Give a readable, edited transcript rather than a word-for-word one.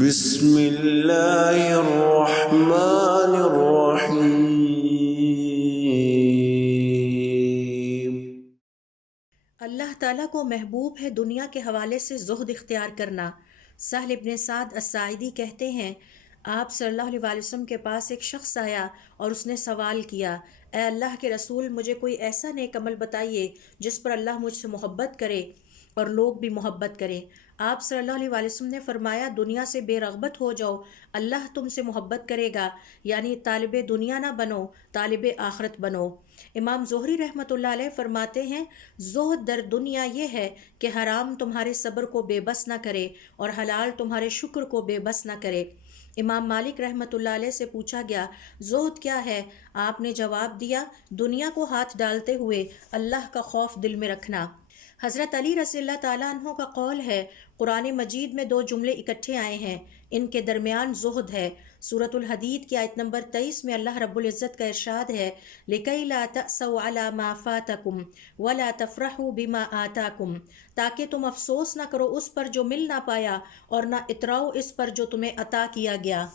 بسم اللہ الرحمن الرحیم۔ اللہ تعالیٰ کو محبوب ہے دنیا کے حوالے سے زہد اختیار کرنا۔ سہل ابن سعد الساعدی کہتے ہیں، آپ صلی اللہ علیہ وسلم کے پاس ایک شخص آیا اور اس نے سوال کیا، اے اللہ کے رسول، مجھے کوئی ایسا نیک عمل بتائیے جس پر اللہ مجھ سے محبت کرے اور لوگ بھی محبت کریں۔ آپ صلی اللہ علیہ وسلم نے فرمایا، دنیا سے بے رغبت ہو جاؤ، اللہ تم سے محبت کرے گا، یعنی طالب دنیا نہ بنو، طالب آخرت بنو۔ امام زہری رحمۃ اللہ علیہ فرماتے ہیں، زہد در دنیا یہ ہے کہ حرام تمہارے صبر کو بے بس نہ کرے اور حلال تمہارے شکر کو بے بس نہ کرے۔ امام مالک رحمۃ اللہ علیہ سے پوچھا گیا، زہد کیا ہے؟ آپ نے جواب دیا، دنیا کو ہاتھ ڈالتے ہوئے اللہ کا خوف دل میں رکھنا۔ حضرت علی رضی اللہ تعالیٰ عنہ کا قول ہے، قرآن مجید میں دو جملے اکٹھے آئے ہیں، ان کے درمیان زہد ہے۔ سورۃ الحدید کی آیت نمبر 23 میں اللہ رب العزت کا ارشاد ہے، لِكَيْ لَا تَأْسَوْا عَلَى مَا فَاتَكُمْ وَلَا تَفْرَحُوا بِمَا آتَاكُمْ، تاکہ تم افسوس نہ کرو اس پر جو مل نہ پایا اور نہ اتراؤ اس پر جو تمہیں عطا کیا گیا۔